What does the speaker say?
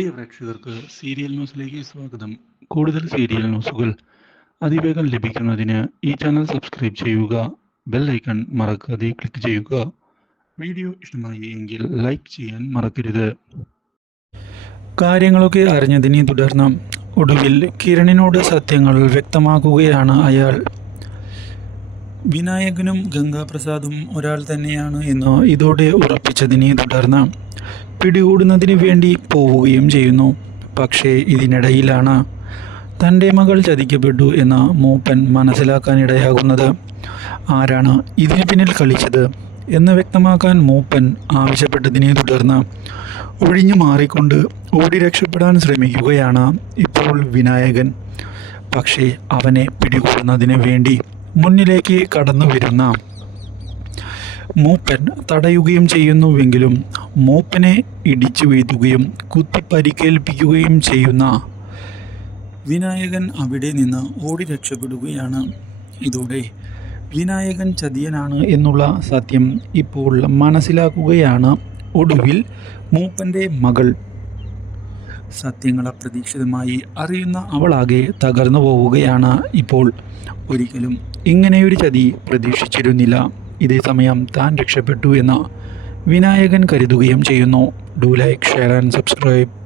പ്രിയ പ്രേക്ഷകർക്ക് സീരിയൽ ന്യൂസിലേക്ക് സ്വാഗതം. കൂടുതൽ സീരിയൽ ന്യൂസുകൾ അതിവേഗം ലഭിക്കുന്നതിന് ഈ ചാനൽ സബ്സ്ക്രൈബ് ചെയ്യുക ബെൽ ഐക്കൺ മറക്കാതെ ക്ലിക്ക് ചെയ്യുക. വീഡിയോ ഇഷ്ടമായി എങ്കിൽ ലൈക്ക് ചെയ്യാൻ മറക്കരുത്. കാര്യങ്ങളൊക്കെ അറിഞ്ഞതിനെ തുടർന്ന് ഒടുവിൽ കിരണിനോട് സത്യങ്ങൾ വ്യക്തമാക്കുകയാണ് അയാൾ. വിനായകനും ഗംഗാപ്രസാദും ഒരാൾ തന്നെയാണ് എന്ന് ഇതോടെ ഉറപ്പിച്ചതിനെ തുടർന്ന് പിടികൂടുന്നതിന് വേണ്ടി പോവുകയും ചെയ്യുന്നു. പക്ഷേ ഇതിനിടയിലാണ് തന്റെ മകൾ ചതിക്കപ്പെട്ടു എന്ന് മൂപ്പൻ മനസ്സിലാക്കാനിടയാകുന്നത് ആരാണ് ഇതിന് പിന്നിൽ കളിച്ചത് എന്ന് വ്യക്തമാക്കാൻ മൂപ്പൻ ആവശ്യപ്പെട്ടതിനെ തുടർന്ന് ഒഴിഞ്ഞു മാറിക്കൊണ്ട് ഓടി രക്ഷപ്പെടാൻ ശ്രമിക്കുകയാണ് ഇപ്പോൾ വിനായകൻ. പക്ഷേ അവനെ പിടികൂടുന്നതിന് വേണ്ടി മുന്നിലേക്ക് കടന്നു വരുന്ന മൂപ്പൻ തടയുകയും ചെയ്യുന്നുവെങ്കിലും മൂപ്പനെ ഇടിച്ചു വീഴ്ത്തുകയും കുത്തി പരിക്കേൽപ്പിക്കുകയും ചെയ്യുന്ന വിനായകൻ അവിടെ നിന്ന് ഓടി രക്ഷപ്പെടുകയാണ്. ഇതോടെ വിനായകൻ ചതിയനാണ് എന്നുള്ള സത്യം ഇപ്പോൾ മനസ്സിലാക്കുകയാണ്. ഒടുവിൽ മൂപ്പന്റെ മകൾ സത്യങ്ങൾ അപ്രതീക്ഷിതമായി അറിയുന്ന അവളാകെ തകർന്നു പോവുകയാണ് ഇപ്പോൾ. ഒരിക്കലും ഇങ്ങനെയൊരു ചതി പ്രതീക്ഷിച്ചിരുന്നില്ല. ഇതേ സമയം താൻ രക്ഷപ്പെട്ടു എന്ന് വിനായകൻ കരുതുകയും ചെയ്യുന്നു. Do like share and subscribe.